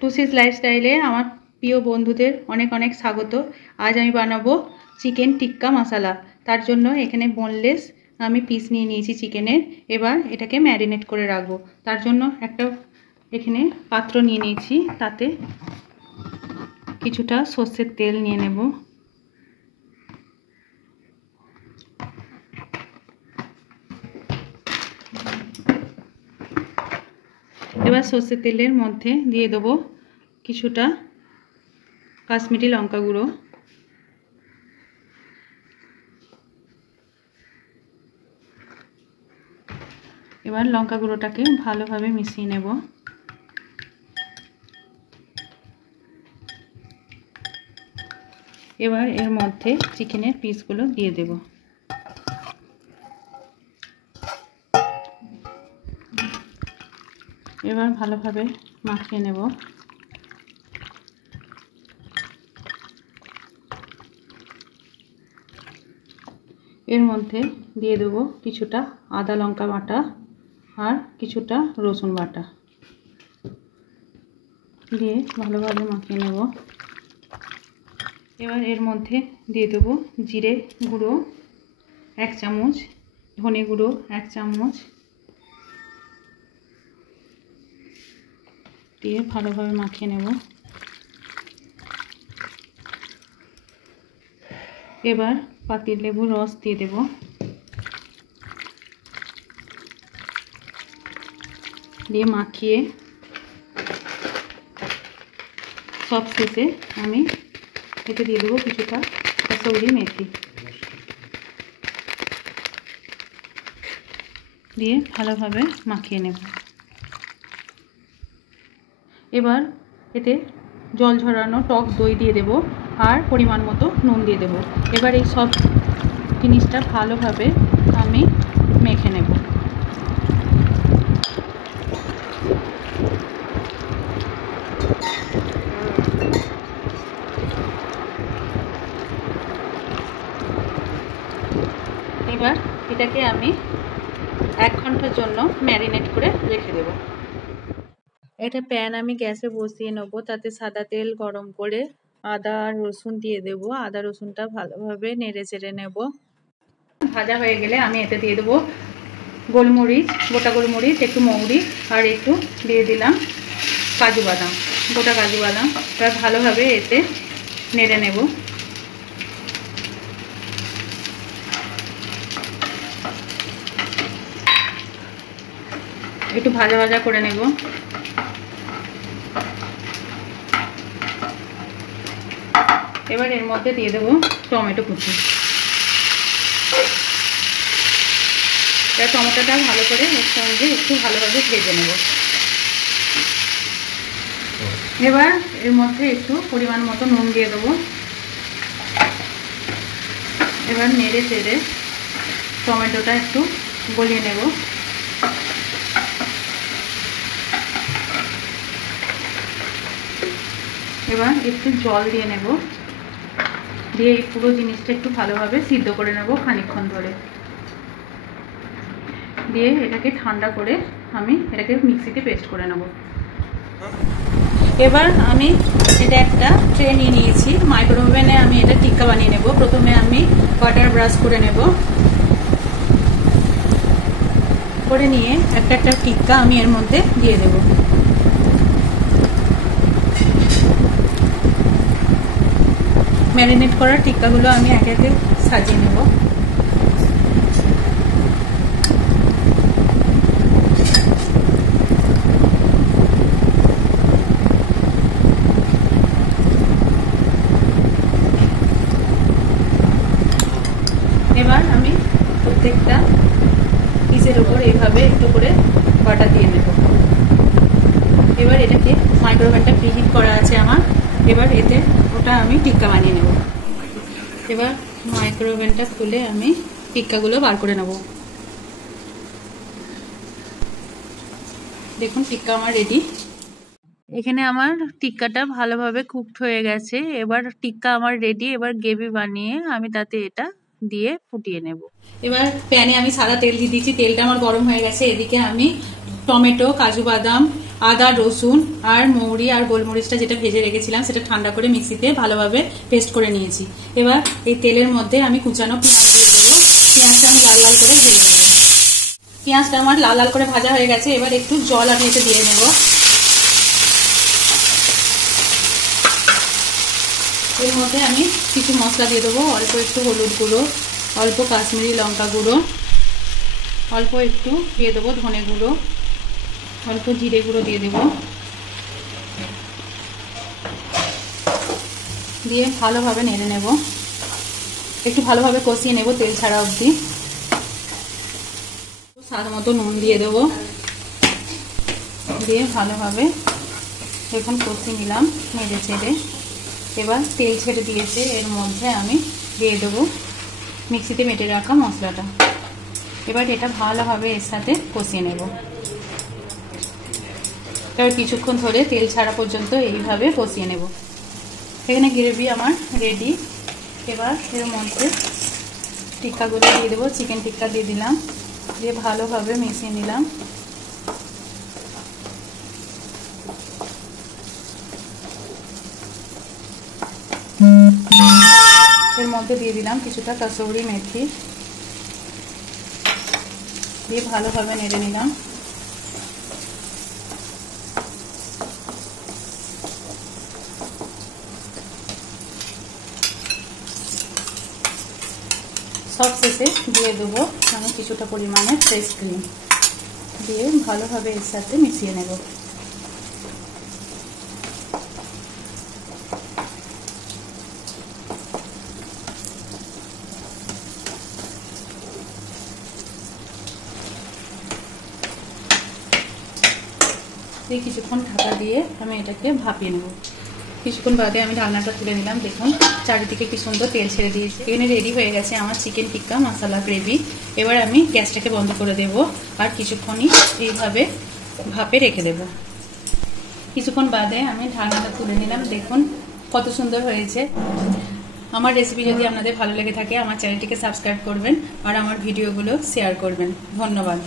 টুসিস লাইফস্টাইলে আমার প্রিয় বন্ধুদের অনেক অনেক স্বাগত। আজ আমি বানাবো চিকেন টিক্কা মশলা। তার জন্য এখানে বোনলেস আমি পিস নিয়ে নিয়েছি চিকেনের। এবার এটাকে ম্যারিনেট করে রাখবো। তার জন্য একটা এখানে পাত্র নিয়ে নিয়েছি, তাতে কিছুটা সর্ষের তেল নিয়ে নেব। এবার সর্ষের তেলের মধ্যে দিয়ে দেবো কিছুটা কাশ্মীরি লঙ্কা গুঁড়ো, এবার লঙ্কা গুঁড়োটাকে ভালোভাবে মিশিয়ে নেব। এবার এর মধ্যে চিকেনের পিসগুলো দিয়ে দেব। এবার ভালোভাবে মাখিয়ে নেব। এর মধ্যে দিয়ে দেবো কিছুটা আদা লঙ্কা বাটা আর কিছুটা রসুন বাটা, দিয়ে ভালোভাবে মাখিয়ে নেব। এবার এর মধ্যে দিয়ে দেবো জিরে গুঁড়ো 1 চামচ, ধনে গুঁড়ো 1 চামচ, দিয়ে ভালোভাবে মাখিয়ে নেব। এবার পাতিল লেবুর রস দিয়ে দেব। দিয়ে মাখিয়ে সব শেষে আমি এতে দিয়ে দেবো কিছুটা কসুরি মেথি, দিয়ে ভালোভাবে মাখিয়ে নেব। এবার এতে জল ঝরানো টক দই দিয়ে দেব আর পরিমাণ মতো নুন দিয়ে দেব। এবার এই সব জিনিসটা ভালোভাবে আমি মেখে নেব। এবার এটাকে আমি 1 ঘন্টার জন্য ম্যারিনেট করে রেখে দেব। একটা প্যান আমি গ্যাসে বসিয়ে নেব, তাতে সাদা তেল গরম করে আদা আর রসুন দিয়ে দেব। আদা রসুনটা ভালোভাবে নেড়ে চেড়ে নেব। ভাজা হয়ে গেলে আমি এতে দিয়ে দেবো গোলমরিচ, গোটা গোলমরিচ, একটু মৌরি আর একটু দিয়ে দিলাম কাজু বাদাম, গোটা কাজু বাদাম। এবার ভালোভাবে এতে নেড়ে নেব। একটু ভাজা ভাজা করে নেব। এবার এর মধ্যে দিয়ে দেবো টমেটো কুচি। এবার টমেটোটা ভালো করে এর সঙ্গে একটু ভালোভাবে ভেজে নেব। এবার এর মধ্যে একটু পরিমাণ মতো নুন দিয়ে দেবো। এবার নেড়ে চেড়ে টমেটোটা একটু গলিয়ে নেব। এবার একটু জল দিয়ে নেব, দিয়ে এই পুরো জিনিসটা একটু ভালোভাবে সিদ্ধ করে নেব খানিকক্ষণ ধরে। দিয়ে এটাকে ঠান্ডা করে আমি এটাকে মিক্সিতে পেস্ট করে নেব। এবার আমি এটা একটা ট্রে নিয়ে নিয়েছি, মাইক্রোওভেনে আমি এটা টিক্কা বানিয়ে নেব। প্রথমে আমি বাটার ব্রাশ করে নেব, করে নিয়ে একটা একটা টিক্কা আমি এর মধ্যে দিয়ে দেব। ম্যারিনেট করা টিক্কাগুলো আমি একে একে সাজিয়ে নেব। এবার আমি প্রত্যেকটা পিসের উপর এইভাবে একটু করে বাটার দিয়ে নেব। এবার এটাকে মাইক্রোওভেনটা প্রিহিট করা আছে আমার। এবার এতে ওটা আমি টিক্কা বানিয়ে নেব। এবার মাইক্রোওভেনটা খুলে আমি টিক্কাগুলো বার করে নেব। দেখুন টিক্কা আমার রেডি। এখানে আমার টিক্কাটা ভালোভাবে কুকড হয়ে গেছে। এবার টিক্কা আমার রেডি। এবার গ্রেভি বানিয়ে আমি তাতে এটা দিয়ে ফুটিয়ে নেব। এবার প্যানে আমি সাদা তেল দিয়ে দিয়েছি, তেলটা আমার গরম হয়ে গেছে। এদিকে আমি টমেটো, কাজু বাদাম আদা, রসুন আর মৌরি আর গোলমরিচটা যেটা ভেজে রেখেছিলাম সেটা ঠান্ডা করে মিক্সিতে ভালোভাবে পেস্ট করে নিয়েছি। এবার এই তেলের মধ্যে আমি কুচানো পেঁয়াজ দিয়ে দেবো। পেঁয়াজটা আমি লাল লাল করে ভেজে নেব। পেঁয়াজটা আমার লাল লাল করে ভাজা হয়ে গেছে। এবার একটু জল আমি এতে দিয়ে নেব। এর মধ্যে আমি কিছু মশলা দিয়ে দেবো। অল্প একটু হলুদ গুঁড়ো, অল্প কাশ্মীরি লঙ্কা গুঁড়ো, অল্প একটু দিয়ে দেবো ধনে গুঁড়ো, অল্প জিরে গুঁড়ো দিয়ে দেবো। দিয়ে ভালোভাবে নেড়ে নেব। একটু ভালোভাবে কষিয়ে নেব তেল ছাড়া অবধি। স্বাদ মতো নুন দিয়ে দেবো। দিয়ে ভালোভাবে এখন কষিয়ে নিলাম নেড়ে ছেড়ে। এবার তেল ছেড়ে দিয়েছে, এর মধ্যে আমি দিয়ে দেবো মিক্সিতে বেটে রাখা মশলাটা। এবার এটা ভালোভাবে এর সাথে কষিয়ে নেব। এবার কিছুক্ষণ ধরে তেল ছাড়া পর্যন্ত এইভাবে কষিয়ে নেব। এখানে গ্রেভি আমার রেডি। এবার এর মধ্যে টিক্কাগুলো দিয়ে দেবো। চিকেন টিক্কা দিয়ে দিলাম, দিয়ে ভালোভাবে মিশিয়ে নিলাম। এর মধ্যে দিয়ে দিলাম কিছুটা কসুরি মেথি, দিয়ে ভালোভাবে নেড়ে নিলাম। সব শেষে দিয়ে দেবো আমি কিছুটা পরিমাণে ফ্রেশ ক্রিম, দিয়ে ভালোভাবে এর সাথে মিশিয়ে নেব। দিয়ে কিছুক্ষণ ঢাকা দিয়ে আমি এটাকে ভাপিয়ে নেব। কিছুক্ষণ বাদে আমি ঢাকনাটা তুলে নিলাম। দেখুন চারিদিকে কি সুন্দর তেল ছেড়ে দিয়েছে। এখানে রেডি হয়ে গেছে আমার চিকেন টিক্কা মশলা গ্রেভি। এবার আমি গ্যাসটাকে বন্ধ করে দেব আর কিছুক্ষণই এইভাবে ভাপে রেখে দেব। কিছুক্ষণ বাদে আমি ঢাকনাটা তুলে নিলাম। দেখুন কত সুন্দর হয়েছে। আমার রেসিপি যদি আপনাদের ভালো লেগে থাকে আমার চ্যানেলটিকে সাবস্ক্রাইব করবেন আর আমার ভিডিওগুলো শেয়ার করবেন। ধন্যবাদ।